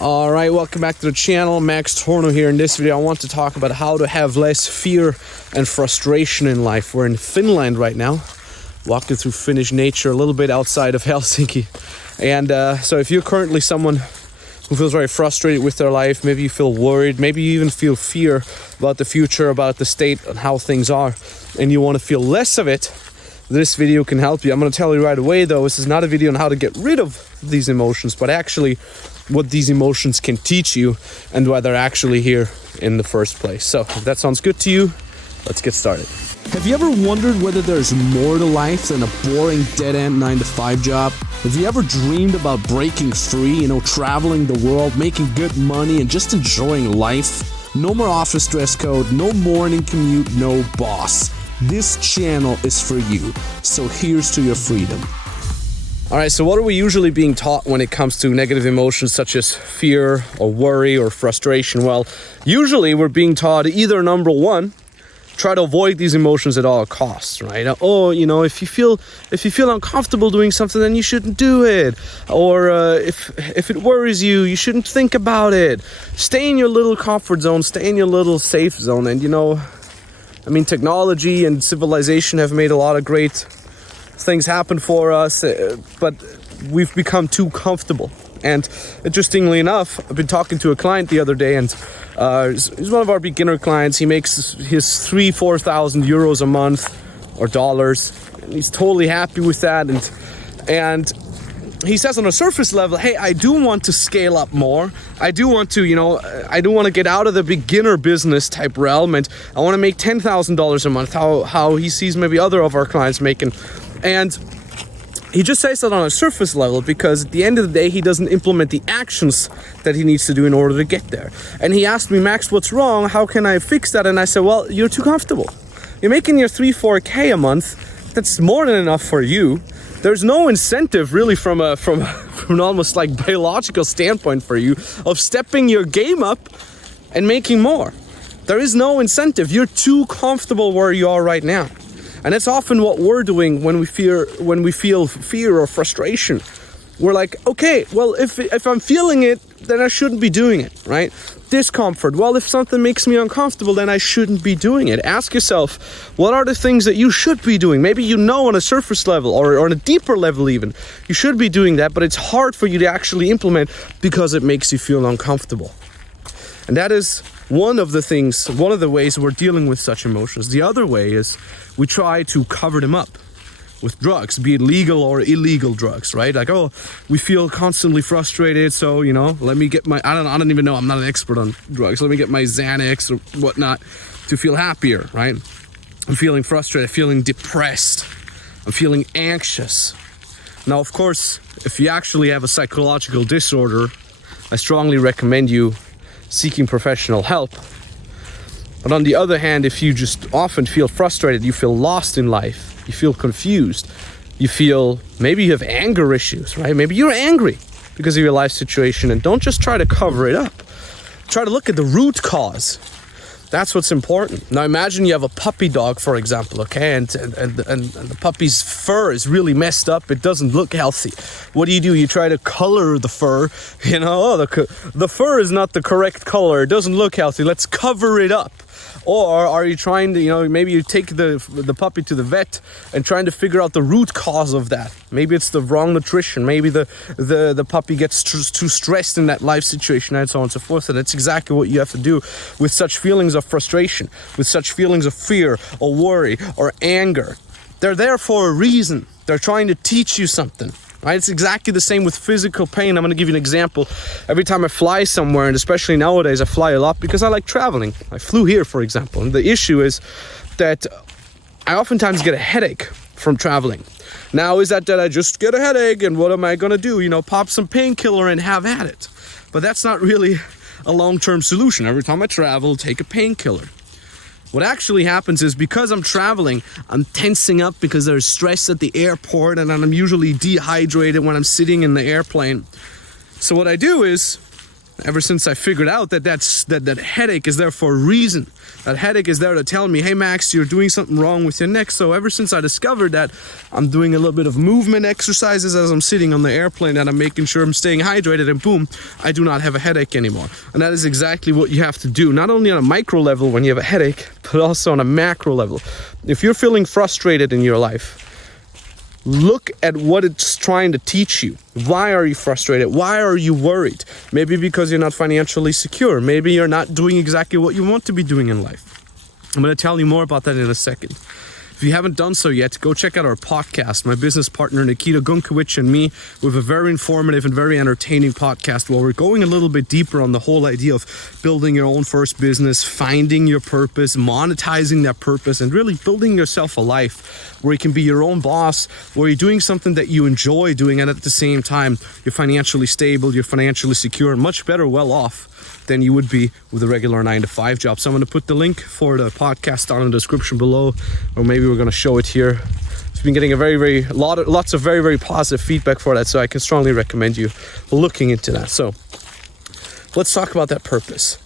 Alright, welcome back to the channel. Max Tornow here. In this video I want to talk about how to have less fear and frustration in life. We're in Finland right now, walking through Finnish nature a little bit outside of Helsinki. And so if you're currently someone who feels very frustrated with their life, maybe you feel worried, maybe you even feel fear about the future, about the state and how things are, and you want to feel less of it, this video can help you. I'm going to tell you right away though, this is not a video on how to get rid of these emotions, but actually what these emotions can teach you and why they're actually here in the first place. So if that sounds good to you, let's get started. Have you ever wondered whether there's more to life than a boring dead-end 9-to-5 job? Have you ever dreamed about breaking free, traveling the world, making good money, and just enjoying life? No more office dress code, no morning commute, no boss. This channel is for you, so here's to your freedom. Alright, so what are we usually being taught when it comes to negative emotions such as fear or worry or frustration? Well, usually we're being taught either number one, try to avoid these emotions at all costs, right? If you feel uncomfortable doing something, then you shouldn't do it. Or if it worries you, you shouldn't think about it. Stay in your little comfort zone, stay in your little safe zone. And technology and civilization have made a lot of great things happen for us, but we've become too comfortable. And interestingly enough, I've been talking to a client the other day, and he's one of our beginner clients. He makes his 3,000-4,000 euros a month, or dollars, and he's totally happy with that. And he says on a surface level, hey, I do want to scale up more. I do want to get out of the beginner business type realm, and I want to make $10,000 a month, how he sees maybe other of our clients making. And he just says that on a surface level because at the end of the day, he doesn't implement the actions that he needs to do in order to get there. And he asked me, Max, what's wrong? How can I fix that? And I said, well, you're too comfortable. You're making your 3-4K a month. That's more than enough for you. There's no incentive really from an almost like biological standpoint for you of stepping your game up and making more. There is no incentive. You're too comfortable where you are right now. And that's often what we're doing when we feel fear or frustration. We're like, okay, well, if I'm feeling it, then I shouldn't be doing it, right? Discomfort. Well, if something makes me uncomfortable, then I shouldn't be doing it. Ask yourself, what are the things that you should be doing? Maybe on a surface level or on a deeper level even, you should be doing that, but it's hard for you to actually implement because it makes you feel uncomfortable. And that is one of the ways we're dealing with such emotions. The other way is we try to cover them up with drugs, be it legal or illegal drugs, right? Like, oh, we feel constantly frustrated, so, let me get I don't even know, I'm not an expert on drugs. Let me get my Xanax or whatnot to feel happier, right? I'm feeling frustrated, feeling depressed, I'm feeling anxious. Now, of course, if you actually have a psychological disorder, I strongly recommend you seeking professional help. But on the other hand, if you just often feel frustrated, you feel lost in life, you feel confused, maybe you have anger issues, right? Maybe you're angry because of your life situation, and don't just try to cover it up. Try to look at the root cause. That's what's important. Now imagine you have a puppy dog, for example, okay? And the puppy's fur is really messed up. It doesn't look healthy. What do? You try to color the fur. The fur is not the correct color. It doesn't look healthy. Let's cover it up. Or are you trying to, maybe you take the puppy to the vet and trying to figure out the root cause of that. Maybe it's the wrong nutrition. Maybe the puppy gets too stressed in that life situation and so on and so forth. And that's exactly what you have to do with such feelings of frustration, with such feelings of fear or worry or anger. They're there for a reason. They're trying to teach you something. Right? It's exactly the same with physical pain. I'm going to give you an example. Every time I fly somewhere, and especially nowadays, I fly a lot because I like traveling. I flew here, for example. And the issue is that I oftentimes get a headache from traveling. Now, is that I just get a headache and what am I going to do? Pop some painkiller and have at it. But that's not really a long-term solution. Every time I travel, take a painkiller. What actually happens is because I'm traveling, I'm tensing up because there's stress at the airport and I'm usually dehydrated when I'm sitting in the airplane. So what I do is Ever since I figured out that that headache is there for a reason. That headache is there to tell me, hey Max, you're doing something wrong with your neck. So ever since I discovered that, I'm doing a little bit of movement exercises as I'm sitting on the airplane, and I'm making sure I'm staying hydrated, and boom, I do not have a headache anymore. And that is exactly what you have to do, not only on a micro level when you have a headache, but also on a macro level. If you're feeling frustrated in your life, look at what it's trying to teach you. Why are you frustrated? Why are you worried? Maybe because you're not financially secure. Maybe you're not doing exactly what you want to be doing in life. I'm going to tell you more about that in a second. If you haven't done so yet, go check out our podcast. My business partner, Nikita Gunkowicz, and me, we have a very informative and very entertaining podcast where we're going a little bit deeper on the whole idea of building your own first business, finding your purpose, monetizing that purpose, and really building yourself a life where you can be your own boss, where you're doing something that you enjoy doing, and at the same time, you're financially stable, you're financially secure, and much better well off than you would be with a regular 9-to-5 job. So I'm going to put the link for the podcast down in the description below, or maybe we're going to show it here. I've been getting lots of very positive feedback for that, so I can strongly recommend you looking into that. So let's talk about that purpose.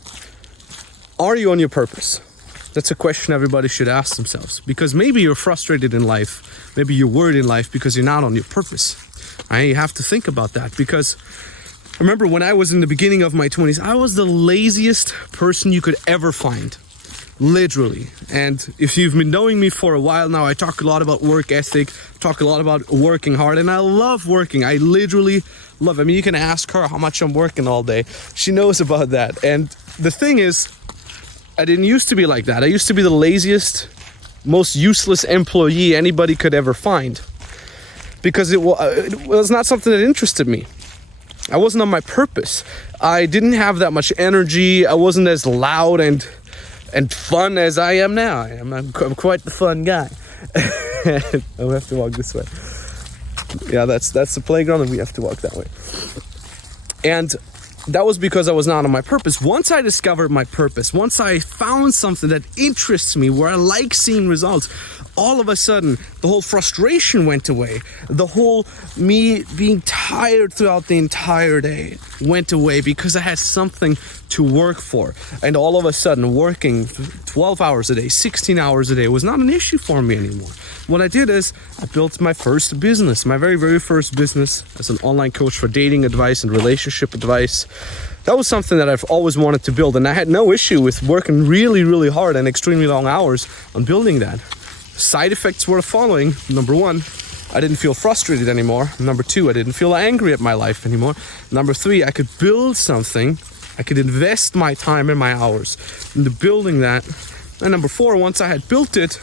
Are you on your purpose? That's a question everybody should ask themselves, because maybe you're frustrated in life, maybe you're worried in life because you're not on your purpose. You have to think about that, because remember, when I was in the beginning of my 20s, I was the laziest person you could ever find. Literally. And if you've been knowing me for a while now, I talk a lot about work ethic, talk a lot about working hard, and I love working. I literally love it. I mean, you can ask her how much I'm working all day. She knows about that. And the thing is, I didn't used to be like that. I used to be the laziest, most useless employee anybody could ever find, because it was not something that interested me. I wasn't on my purpose. I didn't have that much energy. I wasn't as loud and fun as I am now. I'm quite the fun guy. We have to walk this way. Yeah, that's the playground, and we have to walk that way. And that was because I was not on my purpose. Once I discovered my purpose, once I found something that interests me, where I like seeing results, all of a sudden, the whole frustration went away. The whole me being tired throughout the entire day went away, because I had something to work for. And all of a sudden, working 12 hours a day, 16 hours a day was not an issue for me anymore. What I did is I built my first business, my very first business, as an online coach for dating advice and relationship advice. That was something that I've always wanted to build, and I had no issue with working really hard and extremely long hours on building that. Side effects were the following. Number one, I didn't feel frustrated anymore. Number two, I didn't feel angry at my life anymore. Number three, I could build something. I could invest my time and my hours into building that. And number four, once I had built it,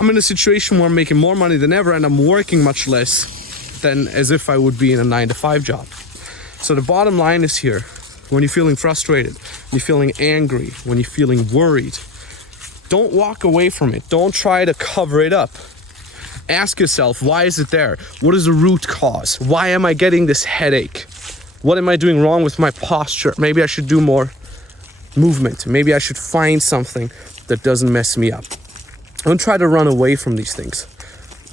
I'm in a situation where I'm making more money than ever, and I'm working much less than as if I would be in a 9-to-5 job. So the bottom line is here: when you're feeling frustrated, when you're feeling angry, when you're feeling worried, don't walk away from it. Don't try to cover it up. Ask yourself, why is it there? What is the root cause? Why am I getting this headache? What am I doing wrong with my posture? Maybe I should do more movement. Maybe I should find something that doesn't mess me up. Don't try to run away from these things.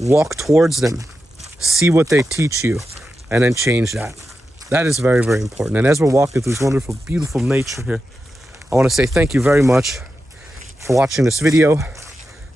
Walk towards them. See what they teach you, and then change that. That is very important. And as we're walking through this wonderful, beautiful nature here, I want to say thank you very much for watching this video.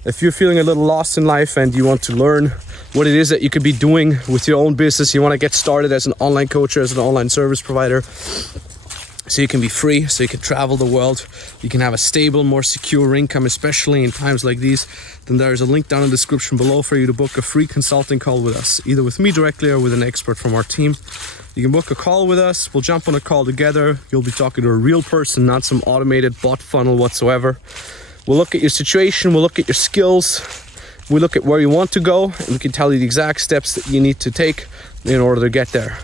If you're feeling a little lost in life and you want to learn what it is that you could be doing with your own business, you want to get started as an online coach or as an online service provider, so you can be free, so you can travel the world, you can have a stable, more secure income, especially in times like these, then there's a link down in the description below for you to book a free consulting call with us, either with me directly or with an expert from our team. You can book a call with us. We'll jump on a call together. You'll be talking to a real person, not some automated bot funnel whatsoever. We'll look at your situation. We'll look at your skills. We look at where you want to go, and we can tell you the exact steps that you need to take in order to get there.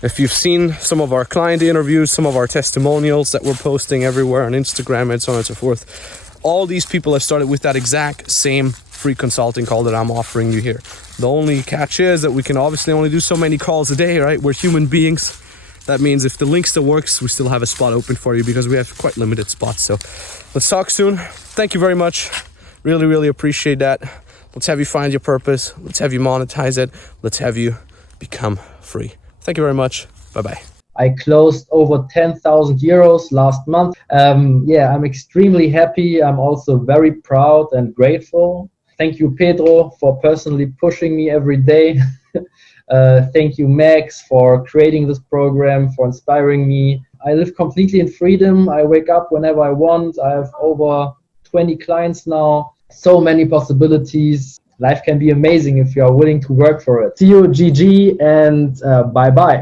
If you've seen some of our client interviews, some of our testimonials that we're posting everywhere on Instagram and so on and so forth, all these people have started with that exact same free consulting call that I'm offering you here. The only catch is that we can obviously only do so many calls a day, right? We're human beings. That means if the link still works, we still have a spot open for you, because we have quite limited spots. So let's talk soon. Thank you very much. Really appreciate that. Let's have you find your purpose. Let's have you monetize it. Let's have you become free. Thank you very much. Bye-bye. I closed over 10,000 euros last month. Yeah, I'm extremely happy. I'm also very proud and grateful. Thank you, Pedro, for personally pushing me every day. Thank you, Max, for creating this program, for inspiring me. I live completely in freedom. I wake up whenever I want. I have over 20 clients now. So many possibilities. Life can be amazing if you are willing to work for it. See you, GG, and bye-bye.